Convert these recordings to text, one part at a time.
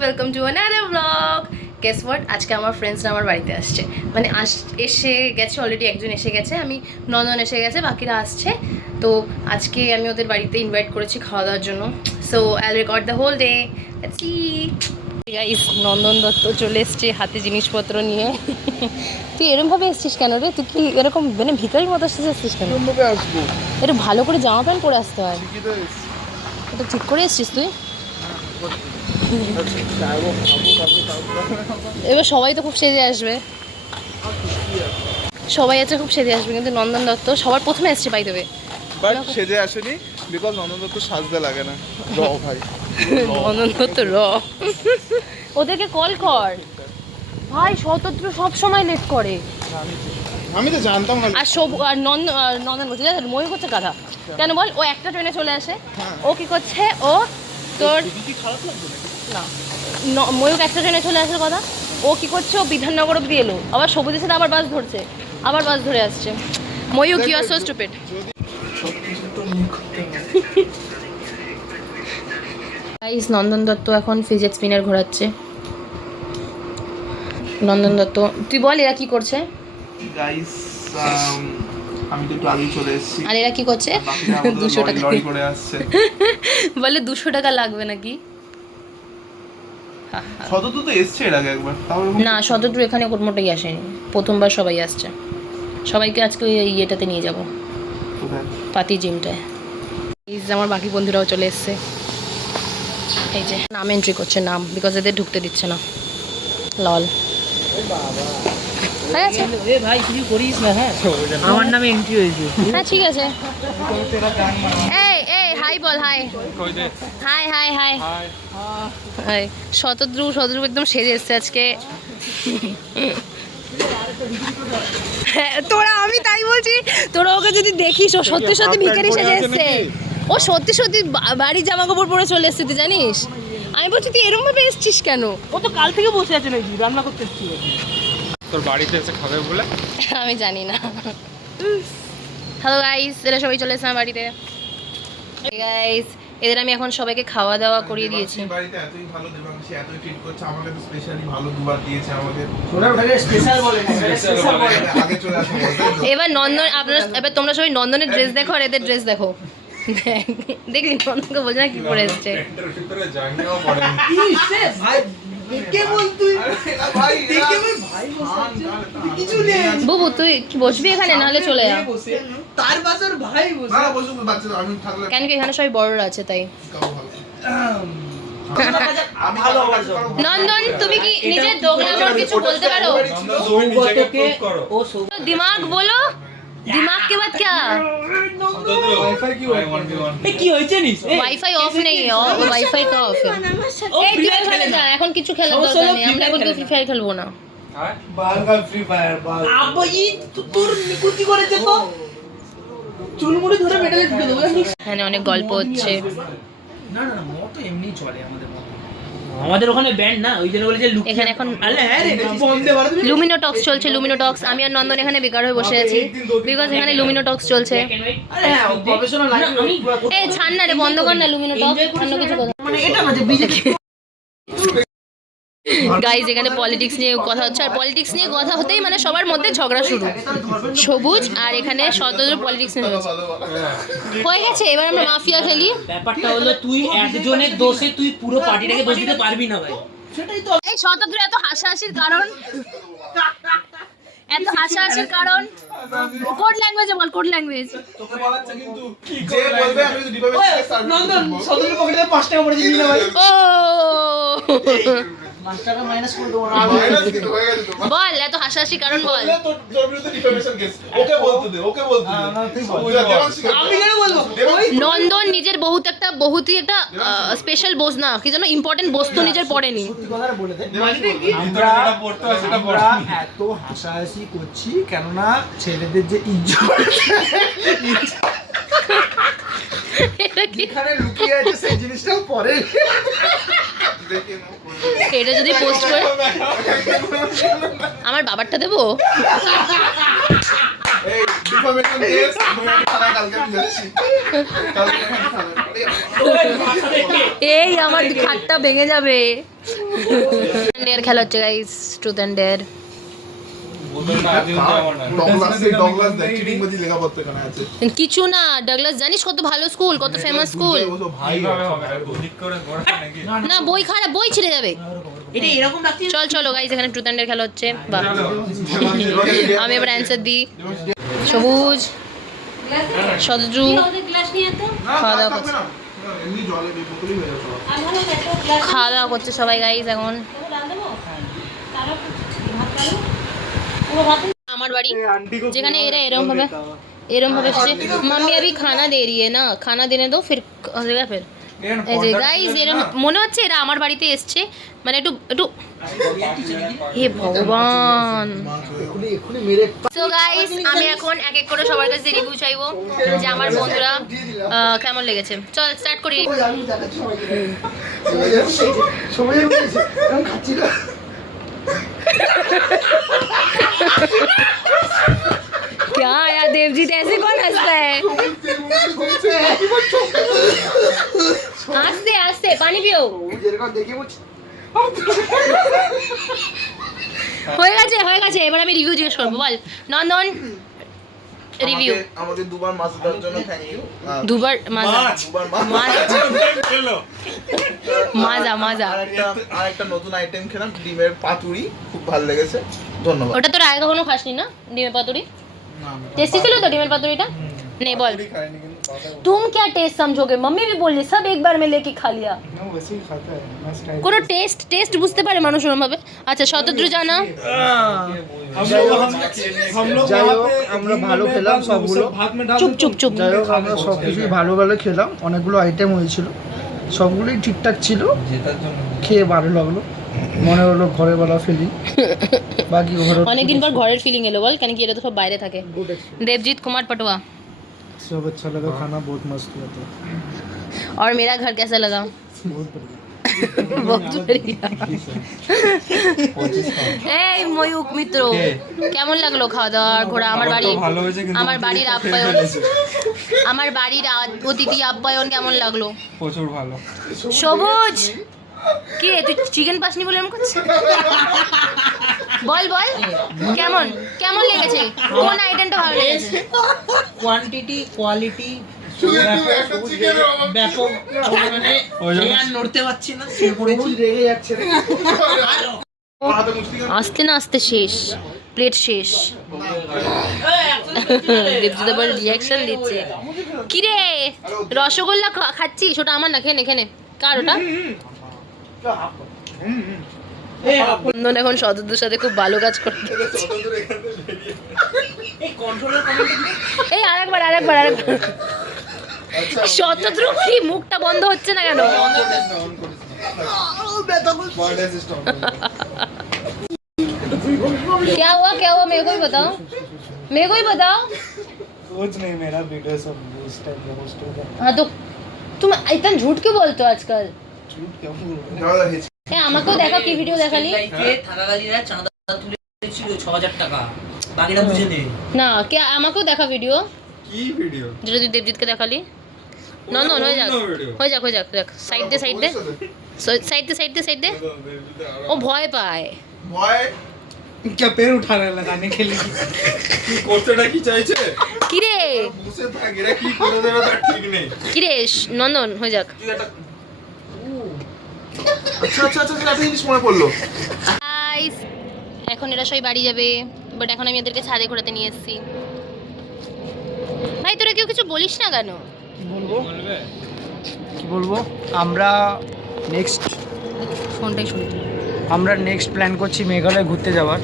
Welcome to another blog. Guess what, আজকে আমার ফ্রেন্ডসরা আমার বাড়িতে আসছে, মানে এসে গেছে অলরেডি, একজন এসে গেছে, আমি নন্দন এসে গেছে, বাকিরা আসছে। তো আজকে আমি ওদের বাড়িতে ইনভাইট করেছি খাওয়া দাওয়ার জন্য। So I record the whole day. Guys, Nandan Dutta চলে এসছে হাতে জিনিসপত্র নিয়ে। তুই এরকমভাবে এসছিস কেন রে? তুই কি এরকম মানে ভিখারির মতো এসছিস কেন? একটু ভালো করে জামা প্যান্ট পরে আসতে হয়। এটা ঠিক করে এসছিস তুই? এবার সবাই তো খুব সেজে আসবে, সবাই আছে খুব সেজে আসবে, কিন্তু নন্দন দত্ত সবার প্রথমে এসছে বাই দেবে। বাট সেজে আসেনি বিকজ নন্দন দত্ত সাজতে লাগে না। র ভাই, নন্দন দত্ত র। ওদেরকে কল কর ভাই, শতদ্র সব সময় লেট করে। আমি তো জানতাম না। আর নন্দন বলছে ময়ূর করছে কথা কেন বল? ও একটা ট্রেনে চলে আসে, ও কি করছে, ও তোর না ময়ূর একটা ট্রেনে চলে আসার কথা, ও কি করছে, ও বিধাননগর অব্দি এলো, আবার সবুজের সাথে আবার বাস ধরছে, আবার বাস ধরে আসছে। ময়ূর কি আর so stupid. Guys, Nandan Dutta এখন ফিজেট স্পিনার ঘোরাচ্ছে। নন্দন দত্ত, তুই বল এরা কি করছে? গাইস, আমি তো একটু আগেই চলে এসেছি। আর এরা কি করছে? 200 টাকা লরি করে আসছে। বলে 200 টাকা লাগবে নাকি? শতদ্রু তো এসছে এর আগে একবার, তাও না, শতদ্রু এখানে মোটেই আসেনি, প্রথমবার সবাই আসছে। সবাইকে আজকে ওই ইয়েটাতে নিয়ে যাব, পাতি জিমটায়। এই যে আমার বাকি বন্ধুরাও চলে এসছে, এই যে নাম এন্ট্রি করছে, নাম, বিকজ এদের ঢুকতে দিচ্ছে না। লল ভাই কিছু করিস না। হ্যাঁ, আমার নামে এন্ট্রি হয়েছে। হ্যাঁ ঠিক আছে। এই এই হাই বল, hi hi hi hi hi. Shatadru একদম সেজে এসছে আজকে। তোরা, আমি তাই বলছি, তোরা ওকে যদি দেখিস, ও সত্যি সত্যি ভিখারি সেজে এসছে। ও সত্যি সত্যি বাড়ির জামা কাপড় পরে চলে এসছে, তুই জানিস? আমি বলছি তুই এরকম ভাবে এসছিস কেন? ও তো কাল থেকে বসে আছে নাকি, রান্না করতে এসেছি। তোর বাড়িতে এসে খাবে বলে আমি জানি না। হ্যালো গাইস, এরা সবাই চলে এসেছে আমার বাড়িতে। গাইস, এদের আমি এখন সবাইকে খাওয়া দাওয়া করিয়ে দিয়েছি। বাড়িতে এতই ভালো, দেবাংশী এতই ট্রিট করছে আমাকে, তো স্পেশালি ভালো দুবার দিয়েছে আমাকে। স্পেশাল বলে না, স্পেশাল বলে না। আগে চলে আসো। এবার নন্দন, এবার তোমরা সবাই নন্দনের ড্রেস দেখো আর এদের ড্রেস দেখো। দেখলি নন্দনকে বোঝা কি পরে এসছে। ভিতরে জাঙ্গিও পড়ে ভাই দেখে বল, তুই ভাই দেখে বল ভাই, কিছু নেই। বুবু তুই কি বসবি এখানে, নাহলে চলে যা। তার বাসার ভাই বসে না বসুন বাচ্চা, আমি থাকলে কেন কি এখানে সবাই বড়রা আছে তাই। ভালো। নন্দন, তুমি কি নিজের দোগলামোর কিছু বলতে পারো? ও দিমাগ বলো, দিমাগ কে বাত क्या? কি হয়েছে নিস? ওয়াইফাই অফ নেই, ওয়াইফাই তো অফ। এই তুই খেলে যা, এখন কিছু খেলার দরকার নেই, আমরা এখন ফ্রি ফায়ার খেলবো না। বালগাল ফ্রি ফায়ার বাল। আব্বা ই তোর নিকুতি করেছে তো, চুলমুড়ি ধরে মেটালে ঢুকে দেবো। এখানে অনেক গল্প হচ্ছে। না না, মত এমনি চলে আমাদের মত। আমাদের ওখানে ব্যান্ড না, ওই জন্য বলে যে এখানে এখন আরে হ্যাঁ রে, বন্ধে ভারত লুমিনো টক্স চলছে, লুমিনো টক্স। আমি আর নন্দন এখানে বেকার হয়ে বসে আছি, বিকজ এখানে লুমিনো টক্স চলছে। আরে হ্যাঁ, প্রফেশনাল লাইফ। আমি এই ছাড় না রে, বন্ধ কর না লুমিনো টক্স, অন্য কিছু কথা। মানে এটা না যে বিজেপি। গাইজ, এখানে পলিটিক্স নিয়ে কথা হচ্ছে, আর পলিটিক্স নিয়ে কথা হতেই মানে সবার মধ্যে ঝগড়া শুরু। সবুজ আর এখানে শতদ্রু পলিটিক্স নিয়ে হয়েছে। হয়ে গেছে, এবার আমরা মাফিয়া খেলি। ব্যাপারটা হলো তুই একজনের দোষে তুই পুরো পার্টিটাকে দোষ দিতে পারবি না ভাই। সেটাই তো। এই শতদ্রু এত হাসাহাসির কারণ, এত হাসাহাসির কারণ কোড ল্যাঙ্গুয়েজে বল, কোড ল্যাঙ্গুয়েজ। তোকে বলাচ্ছে কিন্তু যে বলবে আমি যদি ডিপার্টমেন্টে সার্ভিস নন্দন সদরের পকেটে 5 টাকা পড়েছে, নিয়ে ভাই। ও 5 টাকা মাইনাস করে দেবো না। মাইনাস কিন্তু হয়ে গেছে তো। বল, এত হাসাহাসি কারণ বল। তোর বিরুদ্ধে ডিফেমেশন কেস। ওকে বলতে দে। আমি কেন বলবো? নন্দন নিজের বহুতই একটা স্পেশাল বোঝ না, কি যেন ইম্পর্টেন্ট বস্তু নিজের পড়েনি। সত্যি কথা বলে দে। আমরা যেটা পড়তে হয় সেটা পড়ি। আমরা এত হাসাহাসি করছি কেননা ছেলেদের যে ইজ্জত এখানে লুকিয়ে আছে, সেই জিনিসটাও পরে। এটা যদি পোস্ট করে আমার বাবারটা দেবো। এই ডিফেমেশন কেস আমি থানায় কালকে আমি যাচ্ছি। কালকে আমি থানায়। এই আমার খাটটা ভেঙে যাবে। ডেয়ার খেলা হচ্ছে guys, truth and dare. Douglas দেখ চিটিং বাজি লেখাপত্র এখানে আছে। কিছু না, ডাগলাস জানিস কত ভালো স্কুল, কত ফেমাস স্কুল। ভাই না বই খারাপ, বই ছিঁড়ে যাবে। এটা এরকম রাখছি। চল চলো গাইস, এখানে ট্রুথ অ্যান্ড ডেয়ার খেলা হচ্ছে। বাহ, আমি এবার অ্যান্সার দিই। সবুজ, শতদ্রু খাওয়া দাওয়া করছে, এমনি জলে দিয়ে বোতলই হয়ে যাবে সব। খাওয়া দাওয়া করছে সবাই গাইস এখন। আমার বাড়ি যেখানে এরা এরম ভাবে এসছে, মাম্মি अभी खाना दे रही है ना, खाना देने दो फिर हो जाएगा फिर। এই যে গাইস এরম মনে হচ্ছে এরা আমার বাড়িতে এসছে, মানে একটু একটু হে ভগবান। সো গাইস আমি এখন এক এক করে সবার কাছে রিভিউ চাইবো যে আমার বন্ধুরা কেমন লেগেছে। চল স্টার্ট করি। क्या यार देवजीत, ऐसे कौन हंसता है? आस्ते आस्ते पानी पियो। হয়ে গেছে এবার আমি রিভিউ জিজ্ঞেস করবো। বল নন্দন, রিভিউ। আমাকে দুবার মাছ দেওয়ার জন্য থ্যাংক ইউ। দুবার মাজা দুবার মাজা মাজা। আরেকটা নতুন আইটেম খেলাম, ডিমের পাতুরি, খুব ভালো লেগেছে, ধন্যবাদ। ওটা তোর আগে কখনো খাসনি না ডিমের পাতুরি? টেস্টি ছিল তো ডিমের পাতুরিটা? नहीं बोल, तुम क्या टेस्ट समझोगे? मम्मी भी बोल रही सब एक बार में लेके खा लिया। কোনো টেস্ট বুঝতে পারে মানুষ ওরকম ভাবে। আচ্ছা শতদ্রু জানা, আমরা ভালো খেলাম সবগুলো। চুপ চুপ চুপ। যাই হোক আমরা সব কিছুই ভালো খেলাম, অনেকগুলো আইটেম হয়েছিল, সবগুলোই ঠিকঠাক ছিল, খেয়ে ভালো লাগলো, মনে হলো ঘরের বেলা ফিলিং। বাকি ঘরে অনেকদিন পর ঘরের ফিলিং এলো। বল কেন কি এরা তো সব বাইরে থাকে। देवजीत कुमार पटवा, सब अच्छा लगा, खाना बहुत मस्त हुआ था। और मेरा घर कैसा लगा? बहुत बढ़िया। बहुत बढ़िया। এই ময়ূক মিত্র, কেমন লাগলো খাওয়া দাওয়া ঘোরা? আমার বাড়ির আপ্যায়ন, আমার বাড়ির অতিথি আপ্যায়ন কেমন লাগলো? প্রচুর ভালো। সবুজ কি রে, তুই চিকেন পাসনি বলে এরকম করছিস? বল বল কেমন কেমন লেগেছে, কোন আইটেমটা ভালো লেগেছে? কোয়ান্টিটি কোয়ালিটি ব্যাপক, মানে আর নড়তে পারছি না, শুয়ে পড়েছি। রেগে যাচ্ছে রে। আস্তে না আস্তে শেষ, প্লেট শেষ। দেবজিৎ আবার রিয়াকশন দিচ্ছে। কি রে রসগোল্লা খাচ্ছিস? ওটা আমার না, খেনে কার ওটা? নন্দন এখন শতদ্রুর সাথে খুব ভালো কাজ করতে। এই আরেকবার শতদ্রু কি মুখটা বন্ধ হচ্ছে না কেন? क्या हुआ मेरे को ही बताओ। कुछ नहीं, मेरा वीडियो सब उस टाइम पे पोस्ट होगा। हाँ तो तुम इतना झूठ क्यों बोलते हो आजकल? झूठ क्या बोल रहे हैं? আমাকেও দেখা, কি ভিডিও দেখালি? থাকাকালীরা চাঁদা তুলেছিল 6000 টাকা, বাকিটা বুঝে নে। না কে আমাকেও দেখা ভিডিও, কি ভিডিও? যেটা তুই দেবজিৎকে দেখালি। নন্দন হয়ে যাক সাইড দে। ও ভয় পায়। ভয় क्या पैर उठा रहा है लगाने के लिए? কি করতেটা কি চাইছে? কি রে বসে থাক, এরা কি করে দেবে তার ঠিক নেই। নন্দন হয়ে যাক। আচ্ছা একটা জিনিস মনে পড়লো। গাইস এখন এরা সবাই বাড়ি যাবে, বাট এখন আমি এদেরকে ছাদে ঘোরাতে নিয়ে এসেছি। ভাই তোরা কেউ কিছু বলিস না কেন? কি বলবো, আমরা নেক্সট প্ল্যান করছি মেঘালয় ঘুরতে যাওয়ার।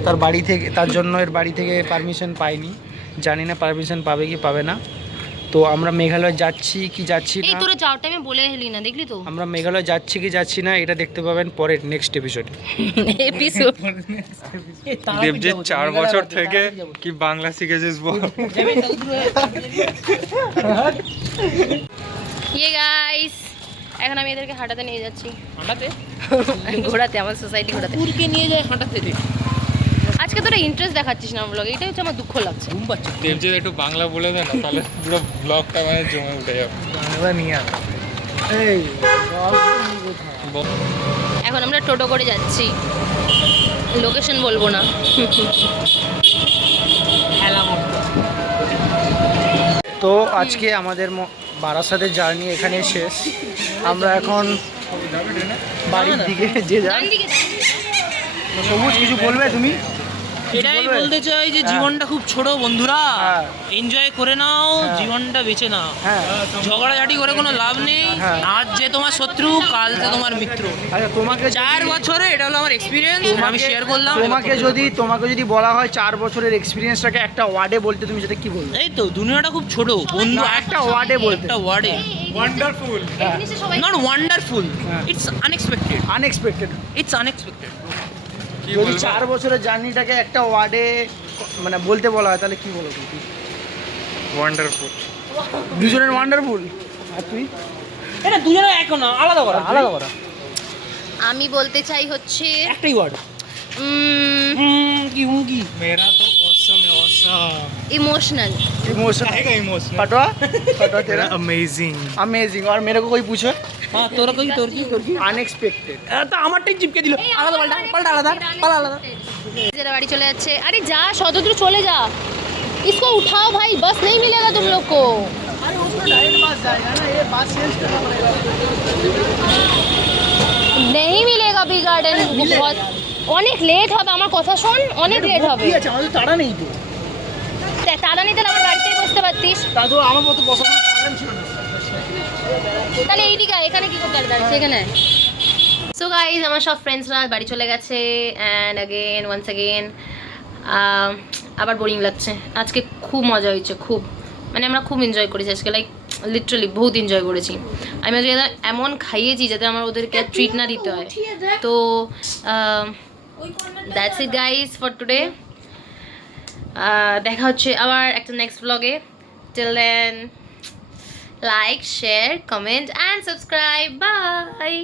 তার জন্য এর বাড়ি থেকে পারমিশন পাইনি, জানি না পারমিশন পাবে কি পাবে না। তো আমরা মেঘালয় যাচ্ছি কি যাচ্ছি এই না, তোরা যাওয়ার টাইমে বলে এলি না, দেখলি তো? আমরা মেঘালয় যাচ্ছি কি যাচ্ছি না এটা দেখতে পাবেন পরের নেক্সট এপিসোডে। দেবজিৎ 4 বছর থেকে কি বাংলা শিখেছিস বল? ইয়ে গাইস এখন আমি এদেরকে হাঁটাতে নিয়ে যাচ্ছি। ঘোরাতে, আমার সোসাইটি ঘোরাতে। পুরকে নিয়ে যায় হাঁটাতে রে। আজকে তোরা ইন্টারেস্ট দেখাচ্ছিস না ব্লগে, এটাই হচ্ছে আমার দুঃখ লাগছে। দেবজিৎ একটু বাংলা বলে দে না, তাহলে পুরো ব্লগটা মানে জমে উঠে যাবে। বাংলা নিয়ে এই এখন আমরা টোটো করে যাচ্ছি, লোকেশন বলবো না। তো আজকে আমাদের বারাসাতের জার্নি এখানে শেষ। আমরা এখন বাড়ির দিকে যে যাই। ডান দিকে। সবুজ কিছু বলবে তুমি? এটাই বলতে চাই যে জীবনটা খুব ছোট বন্ধুরা, হ্যাঁ। এনজয় করে নাও, হ্যাঁ। জীবনটা বেঁচে নাও, হ্যাঁ। ঝগড়াঝাটি করে কোনো লাভ নেই। হ্যাঁ। আজ যে তোমার শত্রু, কাল যে তোমার মিত্র। আচ্ছা তোমাকে 4 বছরে এটা হলো আমার এক্সপিরিয়েন্স, আমি শেয়ার করলাম। তোমাকে যদি বলা হয় 4 বছরের এক্সপিরিয়েন্সটাকে একটা ওয়ার্ডে বলতে, তুমি সেটা কি বলবে? এই তো দুনিয়াটা খুব ছোট বন্ধু, না, একটা ওয়ার্ডে বলতে। একটা ওয়ার্ডে, ওয়ান্ডারফুল। এই জিনিসটা সবাই নট ওয়ান্ডারফুল, হ্যাঁ। It's unexpected, unexpected. It's unexpected. কি যদি বলবো? 4 বছরের জার্নিটাকে একটা ওয়ার্ডে মানে বলতে বলা হয় তাহলে কি বলো তুমি? ওয়ান্ডারফুল। দুজনের ওয়ান্ডারফুল। আর তুই? এটা দুজনে এক না, আলাদা করা, আলাদা করা। আমি বলতে চাই হচ্ছে একটাই ওয়ার্ড, কি হুমকি। मेरा तो ऑसम है, ऑसम। इमोशनल। इमोशन आएगा इमोशनल। पटवा पटवा तेरा अमेजिंग। अमेजिंग। और मेरे को कोई पूछे? হ্যাঁ তোর কি अनएक्सपेक्टेड। তা আমারটাই চিপকে দিল, আলাদা পাল্টা পাল্টা আলাদা পাল্টা আলাদা। जरा बाड़ी चले जाच्छे। अरे जा शतद्रु चले जा, इसको उठाओ भाई, बस नहीं मिलेगा तुम लोग को। अरे उसमें डायरेक्ट बस जाएगा ना, ये बस चेंज करना पड़ेगा। नहीं मिलेगा बी गार्डन, बहुत অনেক লেট হবে, আমার কথা শোন, অনেক লেট হবে। কি আছে, আমাদের তাড়া নেই তো। তাড়া নিতে আমার বাড়িতেই বসতে পারতিস। তা তো আমার মতো বসার প্রবলেম ছিল না। তাহলে এইদিকে আয়, এখানে কি করতে দাঁড়িয়েছে এখানে? সো গাইজ আমার সব ফ্রেন্ডসরা বাড়ি চলে গেছে, অ্যান্ড অ্যাগেন ওয়ান্স অ্যাগেন আবার বোরিং লাগছে। আজকে খুব মজা হয়েছে, খুব মানে আমরা খুব এনজয় করেছি আজকে, লাইক লিটারালি বহুত এনজয় করেছি। আমি আজকে এমন খাইয়েছি যাতে আমার ওদেরকে আর ট্রিট না দিতে হয়। তো that's it guys for today. দেখা হচ্ছে আবার একটা নেক্সট ব্লগে। Till then, like, share, comment and subscribe. Bye.